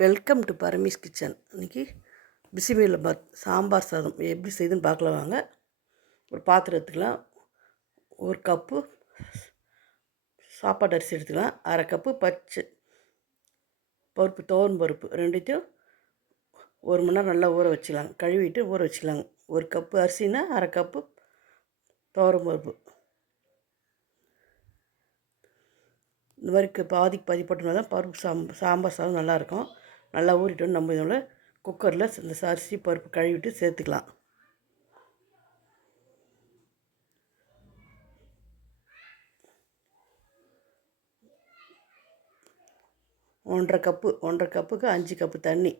Welcome to பரமீஸ் kitchen. இன்றைக்கி பிசிமீல பத் சாம்பார் சாதம். எப்படி செய்யுதுன்னு பார்க்கலாம் வாங்க. ஒரு பாத்திரம் எடுத்துக்கலாம். ஒரு கப்பு சாப்பாடு அரிசி எடுத்துக்கலாம். அரை கப்பு பச்சை பருப்பு துவரம் பருப்பு ரெண்டுத்தையும் ஒரு மணி நேரம் நல்லா ஊற வச்சுக்கலாம் கழுவிட்டு ஊற வச்சுக்கலாங்க ஒரு கப்பு அரிசினா அரை கப்பு துவரம் பருப்பு. இந்த மாதிரி பாதிக்கு பாதி போட்டோம்னா தான் பருப்பு சாம் சாம்பார் சாதம் நல்லாயிருக்கும் நல்லா ஊறிட்டு நம்ம இதில் குக்கரில் இந்த அரிசி பருப்பு கழுவிட்டு சேர்த்துக்கலாம். ஒன்றரை கப்பு ஒன்றரை கப்புக்கு அஞ்சு கப்பு தண்ணி.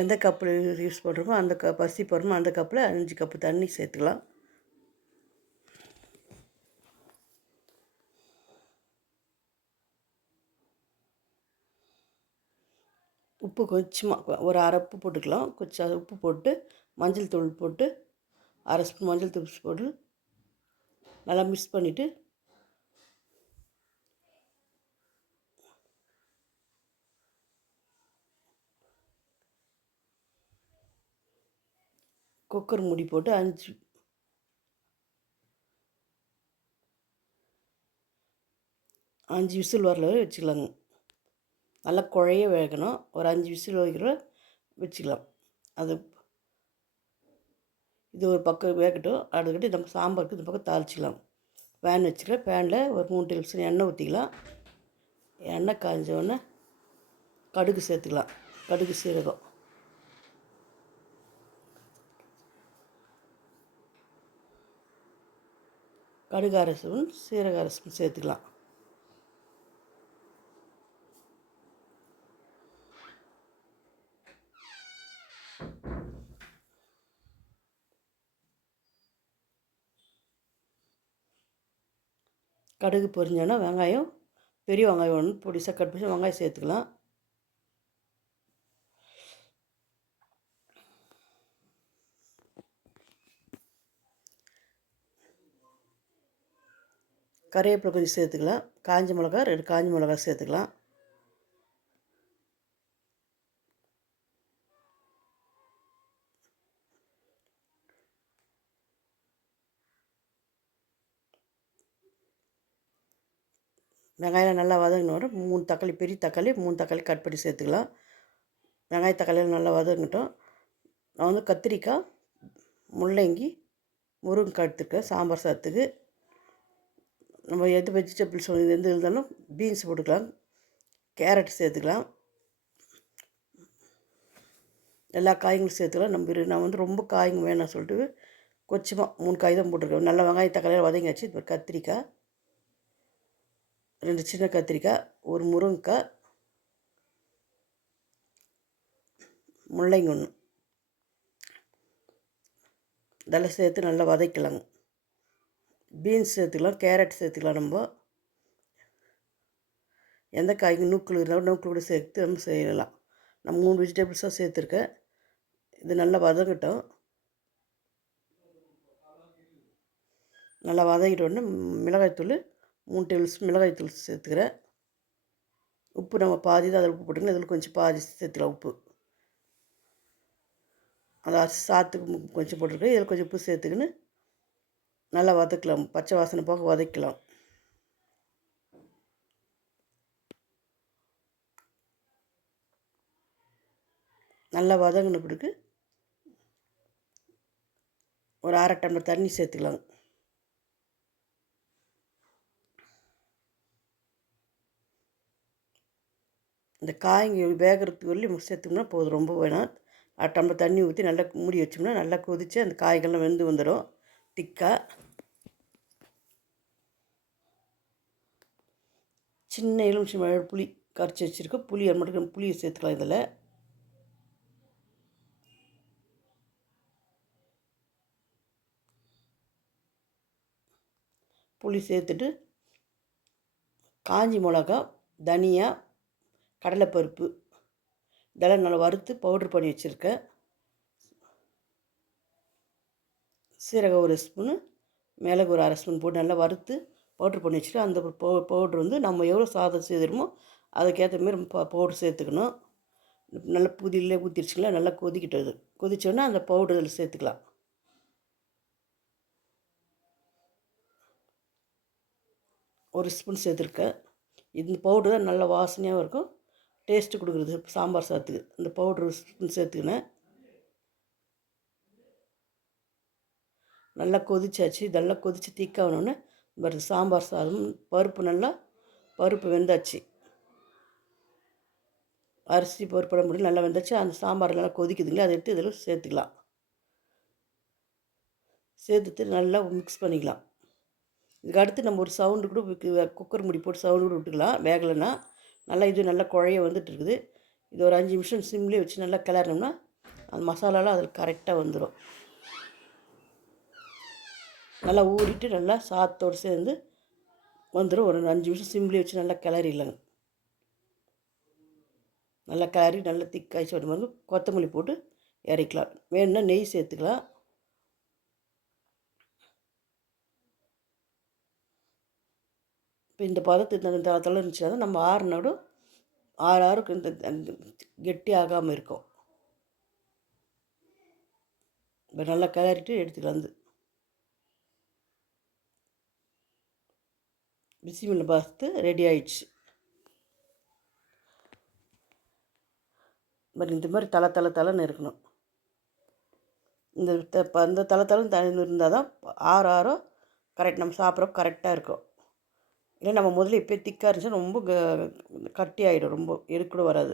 எந்த கப்பில் யூஸ் பண்ணுறோமோ அந்த கப் அரிசி போடுறோமோ அந்த கப்பில் அஞ்சு கப்பு தண்ணி சேர்த்துக்கலாம். உப்பு கொஞ்சமாக ஒரு அரை உப்பு போட்டுக்கலாம். கொஞ்சம் உப்பு போட்டு மஞ்சள் தூள் போட்டு அரை ஸ்பூன் மஞ்சள் தூள் போட்டு நல்லா மிக்ஸ் பண்ணிவிட்டு குக்கர் மூடி போட்டு அஞ்சு அஞ்சு விசில் வரல வச்சுக்கலாங்க. நல்லா குழைய வேகணும். ஒரு அஞ்சு விசில் வைக்கிற வச்சுக்கலாம். அது இது ஒரு பக்கம் வேகட்டும். அடுத்துக்கிட்டு நம்ம சாம்பாருக்கு இந்த பக்கம் தாளிச்சிக்கலாம். பேன் வச்சுக்கலாம் பேனில் ஒரு மூணு டேபிள் ஸ்பூன் எண்ணெய் ஊற்றிக்கலாம் எண்ணெய் காய்ஞ்சோடனே கடுகு சேர்த்துக்கலாம். கடுகு சீரகம். கடுகு அரை ஸ்பூன் சீரக அரை ஸ்பூன் சேர்த்துக்கலாம். கடுகு பொரிஞ்சோன்னா வெங்காயம் பெரிய வெங்காயம் ஒன்று பொடிசாக கட் பண்ணி வெங்காயம் சேர்த்துக்கலாம். கறிவேப்பிலை கொஞ்சம் சேர்த்துக்கலாம். காஞ்ச மிளகா ரெண்டு காஞ்ச மிளகா சேர்த்துக்கலாம். வெங்காயம் நல்லா வதங்கினோட மூணு தக்காளி பெரிய தக்காளி மூணு தக்காளி கட் பண்ணி சேர்த்துக்கலாம். வெங்காய தக்காளியெல்லாம் நல்லா வதங்கட்டும். நான் வந்து கத்திரிக்காய் முள்ளங்கி முருங்கைக்காய் எடுத்துருக்கேன் சாம்பார் சாதத்துக்கு. நம்ம எது வெஜிடபிள்ஸ் எந்த இருந்தாலும் பீன்ஸ் போட்டுக்கலாம். கேரட் சேர்த்துக்கலாம். எல்லா காய்களும் சேர்த்துக்கலாம். நம்ம நான் வந்து ரொம்ப காய்ங்க வேணாம் சொல்லிட்டு கொச்சமாக மூணு காய் தான் போட்டிருக்கேன். நல்லா வெங்காயம் தக்காளியெல்லாம் வதங்கியாச்சு. இப்போ கத்திரிக்காய். ரெண்டு சின்ன கத்திரிக்காய் ஒரு முருங்கைக்காய் முள்ளங்கி ஒன்று இதெல்லாம் சேர்த்து நல்லா வதக்கலாங்க பீன்ஸ் சேர்த்துக்கலாம் கேரட் சேர்த்துக்கலாம் நம்ம. எந்த காய்க்கு நூக்குள் இருந்தாலும் நூக்கள் கூட சேர்த்து நம்ம செய்யலாம். நான் மூணு வெஜிடபிள்ஸாக சேர்த்துருக்கேன். இது நல்லா வதங்கட்டும். நல்லா வதங்கிட்ட மிளகாய்த்தூள் மூணு டேபிள் ஸ்பூன் மிளகாய்த்தூள் சேர்த்துக்கிறேன். உப்பு நம்ம பாதி தான் அதில் உப்பு போட்டுக்கணும். இதில் கொஞ்சம் பாதி சேர்த்துக்கலாம் உப்பு. அது அரிசி சாத்துக்கு கொஞ்சம் போட்டிருக்கேன். இதில் கொஞ்சம் உப்பு சேர்த்துக்கின்னு நல்லா வதக்கலாம். பச்சை வாசனை போக வதக்கலாம். நல்லா வதங்கின பிறகு ஒரு அரை டம்ளர் தண்ணி சேர்த்துக்கலாம். இந்த காய்ங்க வேகிறதுக்கு வரலையும் சேர்த்தோம்னா போதும். ரொம்ப வேணாம் டம்ளர் தண்ணி ஊற்றி நல்லா மூடி வச்சோம்னா நல்லா கொதித்து அந்த காய்கள்லாம் வெந்து வந்துடும் திக்காக சின்ன எலுமிச்சை புளி கரைச்சி வச்சுருக்கோம். புளி அது மட்டும் புளியை சேர்த்துக்கலாம் இதில். புளி சேர்த்துட்டு காஞ்சி மிளகா தனியாக கடலைப்பருப்பு. இதெல்லாம் நல்லா வறுத்து பவுட்ரு பண்ணி வச்சுருக்கேன். சீரகம் ஒரு ஸ்பூனு மிளகு ஒரு அரை ஸ்பூன் போட்டு நல்லா வறுத்து பவுட்ரு பண்ணி வச்சுட்டு அந்த பவு பவுட்ரு வந்து நம்ம எவ்வளோ சாதம் செய்திருமோ அதுக்கேற்ற மாரி ப பவுட்ரு சேர்த்துக்கணும். நல்லா புதியிலே ஊற்றிடுச்சிங்களா நல்லா கொதிக்கிட்டு அது அந்த பவுடர் அதில் சேர்த்துக்கலாம். ஒரு ஸ்பூன் சேர்த்துருக்கேன். இந்த பவுடர் தான் நல்ல வாசனையாகவும் இருக்கும். டேஸ்ட்டு கொடுக்குறது சாம்பார் சாத்துக்கு அந்த பவுட்ரு சேர்த்துக்கினேன் நல்லா கொதிச்சாச்சு. இதெல்லாம் கொதித்து திக்காகணுன்னு பாருங்க சாம்பார் சாதம் பருப்பு நல்லா பருப்பு வெந்தாச்சு. அரிசி பருப்பு முடியும் நல்லா வெந்தாச்சு. அந்த சாம்பார் நல்லா கொதிக்குதுங்களா அதை எடுத்து இதில் சேர்த்துக்கலாம். சேர்த்துட்டு நல்லா மிக்ஸ் பண்ணிக்கலாம். இதுக்கு அடுத்து நம்ம ஒரு சவுண்டு கூட குக்கர் முடி போட்டு சவுண்டு கூட விட்டுக்கலாம். வேகலைன்னா நல்லா இது நல்லா குழைய வந்துட்டு இருக்குது இது ஒரு அஞ்சு நிமிஷம் சிம்லேயே வச்சு நல்லா கிளறினோம்னா அந்த மசாலாலாம் அதில் கரெக்டாக வந்துடும் நல்லா ஊறிட்டு நல்லா சாத்தோடு சேர்ந்து வந்துடும் ஒரு அஞ்சு நிமிஷம் சிம்லேயே வச்சு நல்லா கிளறிடலாங்க நல்லா கிளறி நல்லா திக்காய்ச்சி வரும்போது கொத்தமல்லி போட்டு இறக்கலாம் வேணும்னா நெய் சேர்த்துக்கலாம். இப்போ இந்த பதத்து இந்த தளத்தில் இருந்துச்சுன்னா தான் நம்ம ஆறுனோடும் ஆறு ஆறுக்கு இந்த கெட்டி ஆகாமல் இருக்கும். இப்போ நல்லா கிளறிட்டு எடுத்துக்கலாம் வந்து. பிசிமில்ல பார்த்து ரெடி ஆயிடுச்சு. பட் இந்த மாதிரி தலை தலை தலைன்னு இருக்கணும். இந்த த- இந்த தலை தலைன்னு இருந்தால் தான் ஆறு ஆறோ கரெக்ட் நம்ம சாப்பிட்றப்ப கரெக்டாக இருக்கும். இல்லை நம்ம முதல்ல இப்போ திக்காக இருந்துச்சுன்னா ரொம்ப க கட்டி ஆகிடும் ரொம்ப எதுக்கூட வராது.